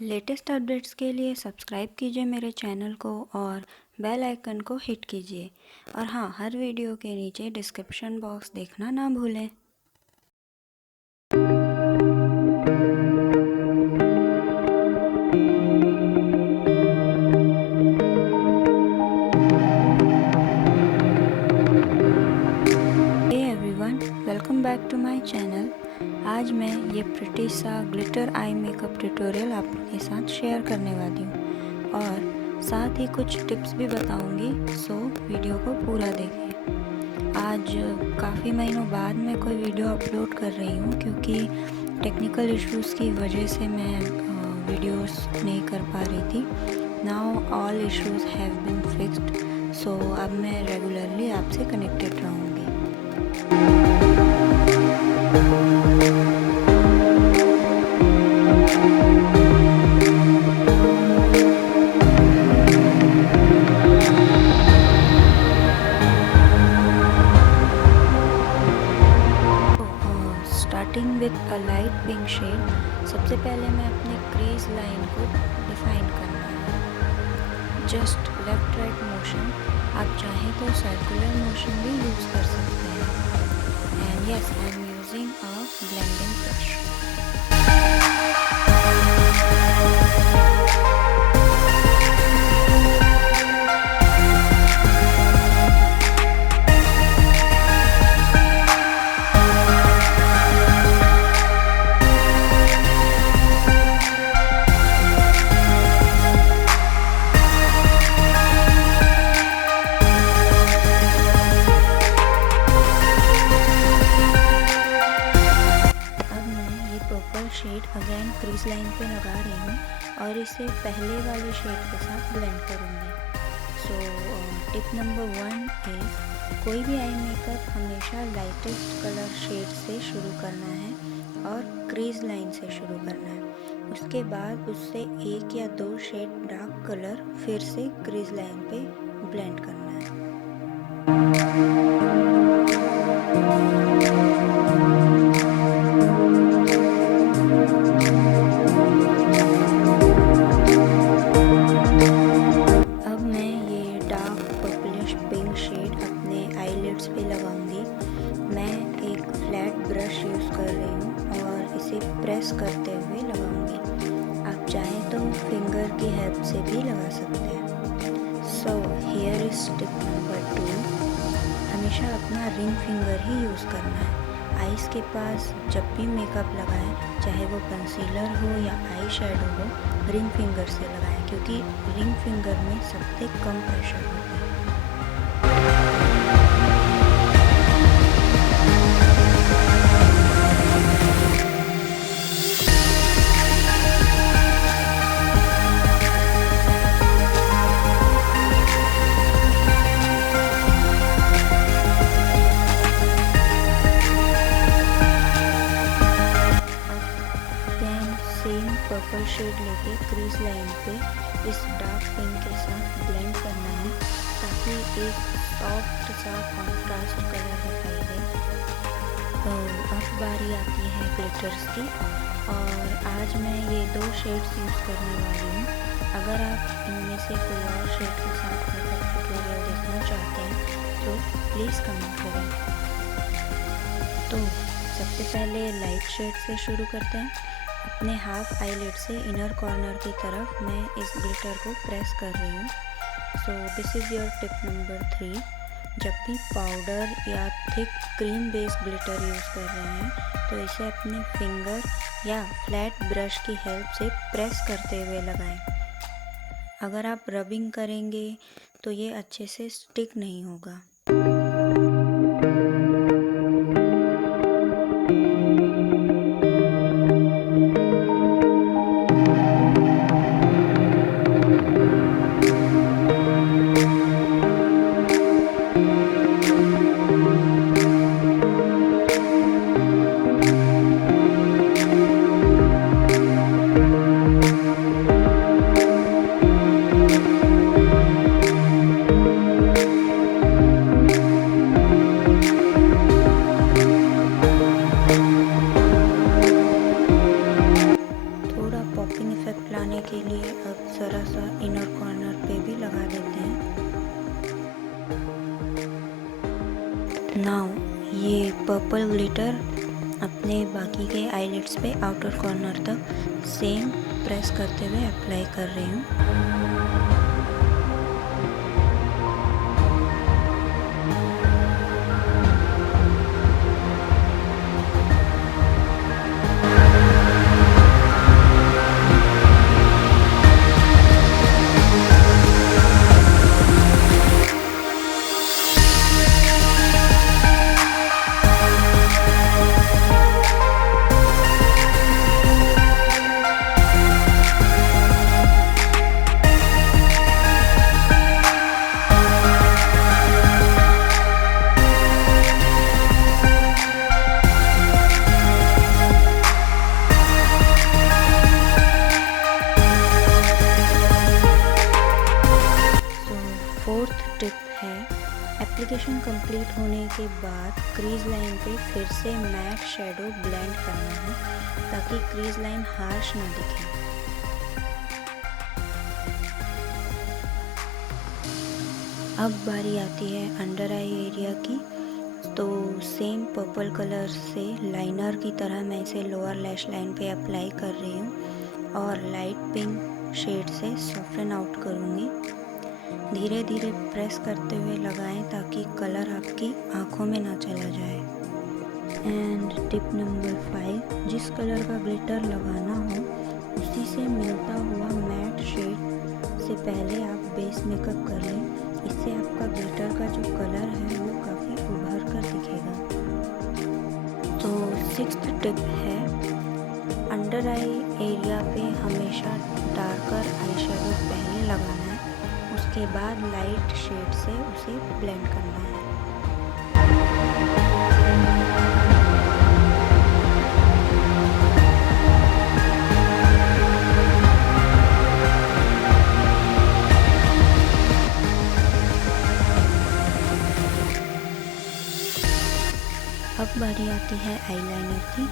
Latest updates के लिए subscribe कीजिए मेरे चैनल को और बेल आइकन को हिट कीजिए। और हाँ, हर वीडियो के नीचे डिस्क्रिप्शन बॉक्स देखना ना भूलें। Hey everyone, welcome back to my channel. आज मैं ये प्रिटी सा ग्लिटर आई मेकअप ट्यूटोरियल आप लोगों के साथ शेयर करने वाली हूँ और साथ ही कुछ टिप्स भी बताऊँगी, सो वीडियो को पूरा देखें। आज काफ़ी महीनों बाद मैं कोई वीडियो अपलोड कर रही हूँ क्योंकि टेक्निकल इश्यूज़ की वजह से मैं वीडियोस नहीं कर पा रही थी। Now all issues have been fixed, so अब मैं रेगुलरली आपसे कनेक्टेड रहूँगी। Starting with a light pink shade, सबसे पहले मैं अपने क्रीज लाइन को डिफाइन करना है। जस्ट लेफ्ट राइट मोशन, आप चाहें तो सर्कुलर मोशन भी यूज़ कर सकते हैं। And yes, I am using a blending brush. Shade again crease line पे लगा रही हूँ और इसे पहले वाले शेड के साथ ब्लेंड करूँगी। सो टिप नंबर 1 इज़, कोई भी आई मेकअप हमेशा लाइटेस्ट कलर शेड से शुरू करना है और क्रीज लाइन से शुरू करना है। उसके बाद उससे 1 या 2 शेड डार्क कलर फिर से क्रीज लाइन पे ब्लेंड करना है। पे लगाऊंगी। मैं एक फ्लैट ब्रश यूज़ कर रही हूँ और इसे प्रेस करते हुए लगाऊंगी। आप चाहें तो फिंगर की हेल्प से भी लगा सकते हैं। So here is tip number 2, हमेशा अपना रिंग फिंगर ही यूज़ करना है। आईज के पास जब भी मेकअप लगाएं, चाहे वो कंसीलर हो या आई शेडो हो, रिंग फिंगर से लगाएं क्योंकि रिंग फिंगर में सबसे कम प्रेशर होता है। पर्पल शेड लेके क्रीज लाइन पे इस डार्क पिंक के साथ ब्लेंड करना है ताकि एक सॉफ्ट सा कॉन्ट्रास्ट कलर दिखाई दे। तो अब बारी आती है ग्लिटर्स की और आज मैं ये 2 शेड्स यूज़ करने वाली हूँ। अगर आप इनमें से कोई और शेड के साथ मेकअप ट्यूटोरियल देखना चाहते हैं तो प्लीज़ कमेंट करें। तो सबसे पहले लाइट शेड से शुरू करते हैं। अपने हाफ आईलिड से इनर कॉर्नर की तरफ मैं इस ग्लिटर को प्रेस कर रही हूँ। So this is your tip number 3। जब भी पाउडर या thick cream based glitter use कर रहे हैं तो इसे अपने फिंगर या फ्लैट ब्रश की हेल्प से प्रेस करते हुए लगाएं। अगर आप रबिंग करेंगे तो ये अच्छे से स्टिक नहीं होगा। लगाने के लिए अब ज़रा सा इनर कॉर्नर पे भी लगा देते हैं। नाउ ये पर्पल ग्लिटर अपने बाकी के आईलिड्स पे आउटर कॉर्नर तक सेम प्रेस करते हुए अप्लाई कर रही हूँ। टिप है, एप्लीकेशन कंप्लीट होने के बाद क्रीज लाइन पे फिर से मैट शेडो ब्लेंड करना है ताकि क्रीज लाइन हार्श ना दिखे। अब बारी आती है अंडर आई एरिया की, तो सेम पर्पल कलर से लाइनर की तरह मैं इसे लोअर लैश लाइन पे अप्लाई कर रही हूँ और लाइट पिंक शेड से सॉफ्टन आउट करूँगी। धीरे धीरे प्रेस करते हुए लगाएं ताकि कलर आपकी आँखों में ना चला जाए। एंड टिप नंबर 5, जिस कलर का ग्लिटर लगाना हो उसी से मिलता हुआ मैट शेड से पहले आप बेस मेकअप कर लें। इससे आपका ग्लिटर का जो कलर है वो काफ़ी उभर कर दिखेगा। तो 6th टिप है, अंडर आई एरिया पे हमेशा डार्कर आई शेडो पहले लगाना है, उसके बाद लाइट शेड से उसे ब्लेंड करना है। अब बारी आती है आईलाइनर की।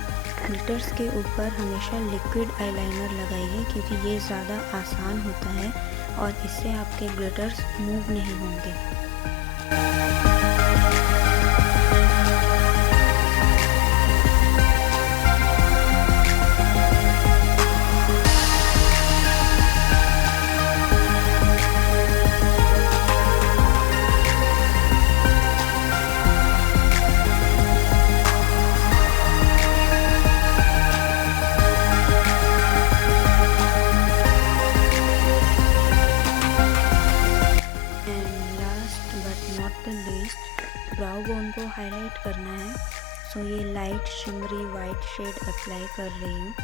ग्लिटर्स के ऊपर हमेशा लिक्विड आईलाइनर लगाइए क्योंकि ये ज़्यादा आसान होता है और इससे आपके ग्लिटर्स मूव नहीं होंगे। ब्राउ बोन को हाईलाइट करना है, सो ये light shimmery white shade apply कर रही हूँ।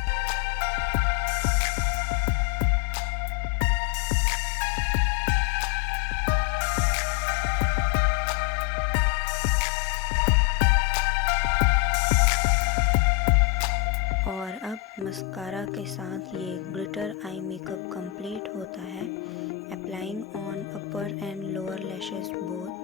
और अब मस्कारा के साथ ये ग्लिटर आई मेकअप कंप्लीट होता है। Applying on upper and lower lashes both.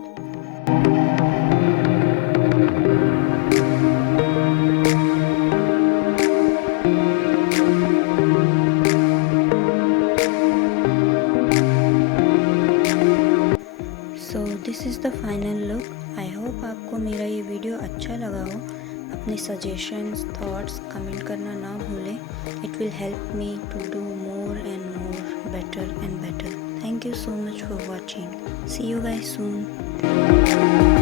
This is the final look. I hope आपको मेरा ये वीडियो अच्छा लगा हो। अपने सजेशंस थॉट्स कमेंट करना ना भूलें। It will help me to do more and more better and better. Thank you so much for watching. See you guys soon.